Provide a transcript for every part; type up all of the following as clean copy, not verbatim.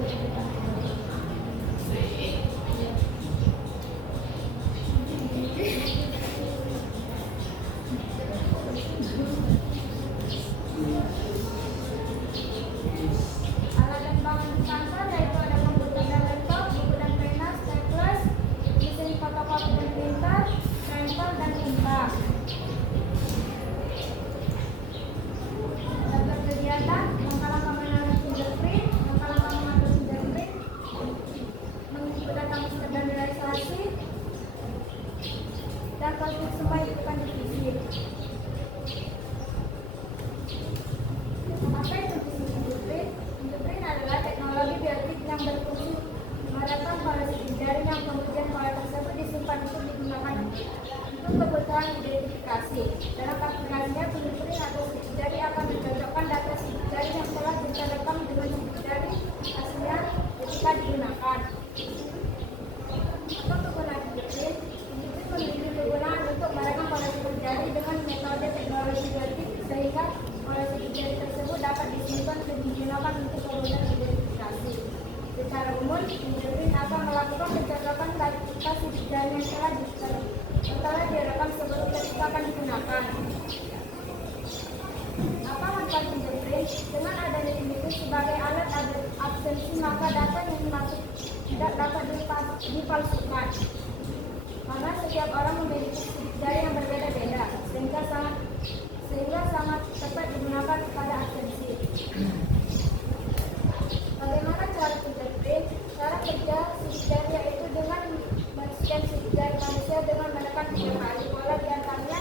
Alat dan bahan di kantor yaitu ada komputer dan laptop, buku dan pena, staples, mesin fotokopi dan printer, stempel dan tinta. Daftar kegiatan, langkah-langkah mengenal fingerprint, langkah-langkah mengatur fingerprint, mengikuti data standarisasi, dan konflik semua dibutuhkan divisi. Apa itu divisi fingerprint? Fingerprint adalah teknologi biometrik yang berfungsi merekam file sidik jari yang kemudian file tersebut disimpan untuk digunakan untuk kebutuhan identifikasi. Dalam aplikasinya, fingerprint atau sidik jari akan mencocokkan data sidik jari yang telah terekam dengan sidik jari aslinya ketika digunakan. Untuk penggunaan fingerprint, fingerprint memiliki kegunaan untuk merekam file sidik jari dengan metode teknologi biometrik sehingga file sidik jari tersebut dapat disimpan dan digunakan untuk kebutuhan identifikasi. Secara umum, fingerprint akan melakukan pencocokan data sidik jari yang telah direkam sebelum ketika akan digunakan. Apa manfaat fingerprint? Dengan adanya fingerprint sebagai alat absensi, maka data yang dimaksud tidak dapat dipalsukan. Karena setiap orang memiliki sidik jari yang berbeda-beda, sehingga sangat tepat digunakan pada absensi. Bagaimana cara fingerprint? Cara kerja sidik jari yaitu dengan men-scan sidik jari manusia dengan menekan 3 kali. Pola diantaranya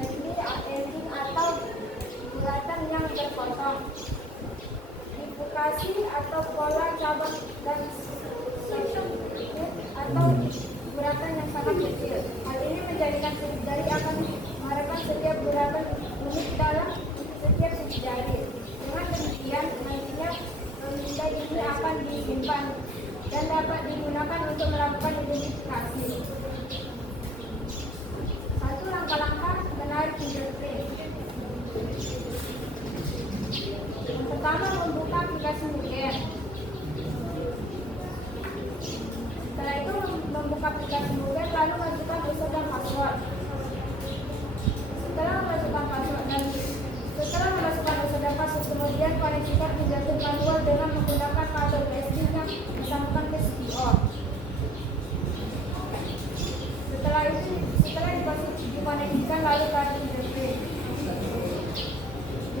ending atau bulatan yang terpotong, bifurkasi atau pola cabang, dan section atau bulatan yang sangat kecil. Hal ini menjadikan sidik jari akan merekam setiap bulatan unik dalam setiap sidik jari. Dengan demikian, nantinya nilai ini akan disimpan dan dapat digunakan untuk melakukan identifikasi. Satu langkah-langkah mengenai fingerprint. Yang pertama, membuka aplikasi Mugen. Setelah itu membuka aplikasi Mugen, lalu masukkan username dan password. Setelah memasukkan username dan password, kemudian koneksikan fingerprint manual dengan menggunakan kabel USB yang disambungkan ke CPU. Setelah dikoneksikan, lalu tarik fingerprint.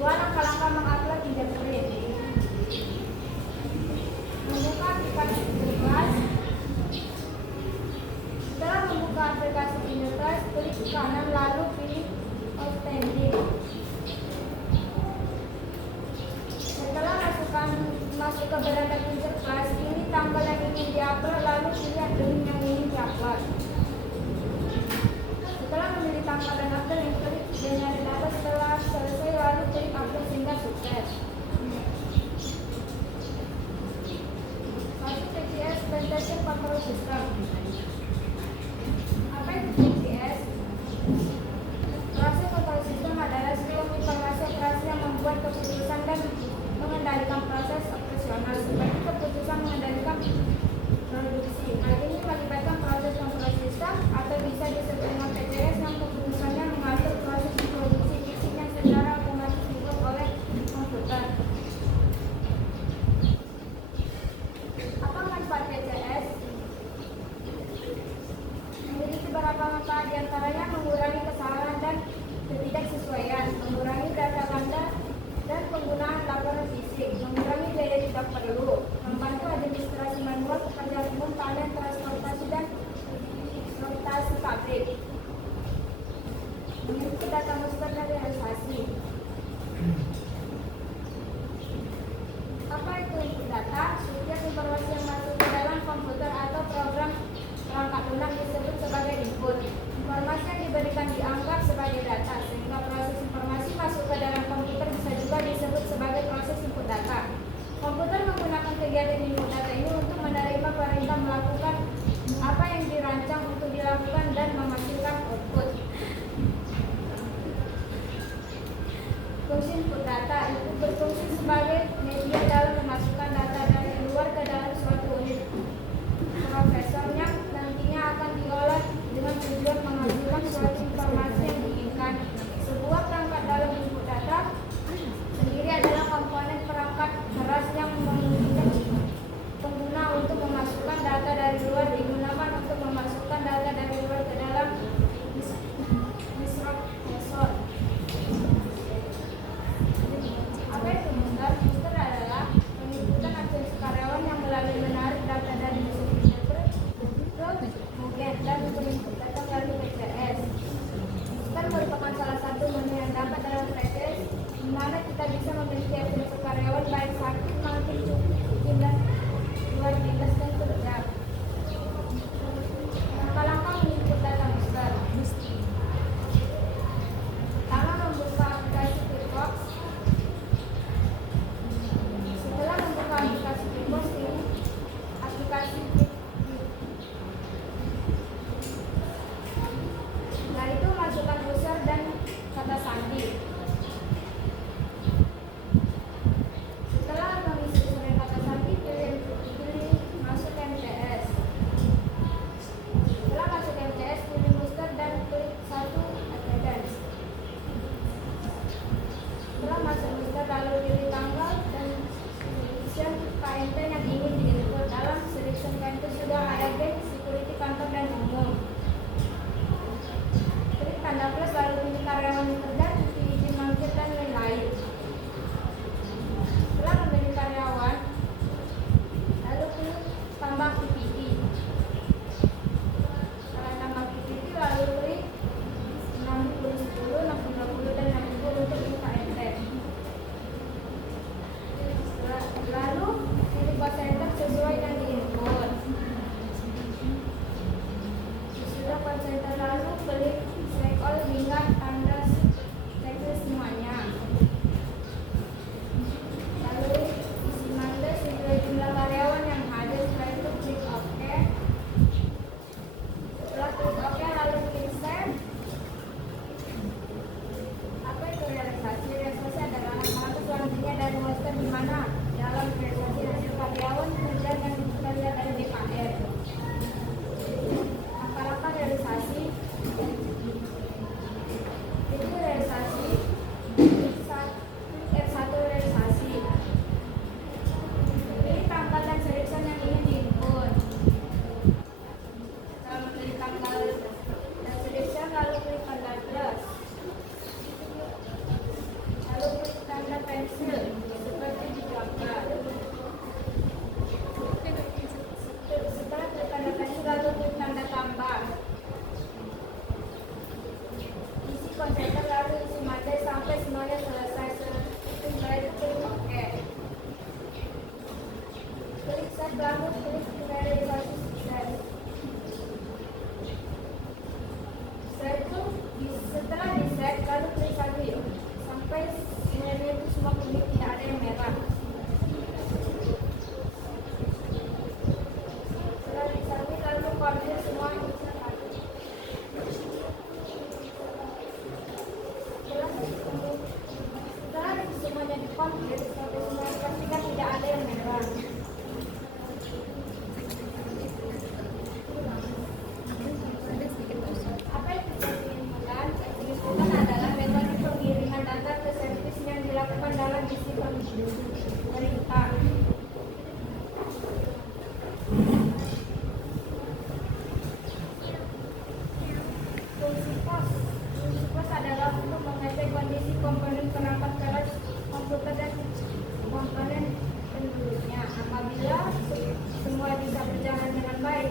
2 langkah-langkah mengupload fingerprint. Membuka aplikasi Fingerprint. Setelah membuka aplikasi Fingerprint, klik kanan lalu pilih Outstanding. Setelah masuk ke beranda Fingerprint, pilih tanggal yang ingin diupload lalu pilih link yang ingin diupload. Setelah memilih tanggal dan upload, klik dengan data. Setelah selesai, lalu klik upload sehingga sukses. Lalu TCS Presentation Control System. Apa itu TCS? Proses control system adalah sistem informasi operasi yang membuat keputusan dan mengendalikan proses operasional seperti keputusan mengendalikan produksi. Hal ini melibatkan proses control system atau bisa disebut dengan PCS yang keputusannya mengatur proses produksi fisik yang secara otomatis dibuat oleh komputer. Apa manfaat PCS? Memiliki beberapa manfaat, diantaranya mengurangi Set lalu klik verifikasi set. Setelah di set lalu klik lagi sampai semuanya itu semua klik tidak ada yang merah. Setelah disubmit lalu konfirm semua setelah semuanya dikonfirm sampai semuanya pastikan tidak ada yang merah. Apa yang kita inginkan? Yang adalah metode pengiriman data ke servis yang dilakukan dalam isi pemerintah. Fungsi pos adalah untuk mengecek kondisi komponen perangkat keras komputer dan komponen penduduknya. Apabila semua bisa berjalan dengan baik,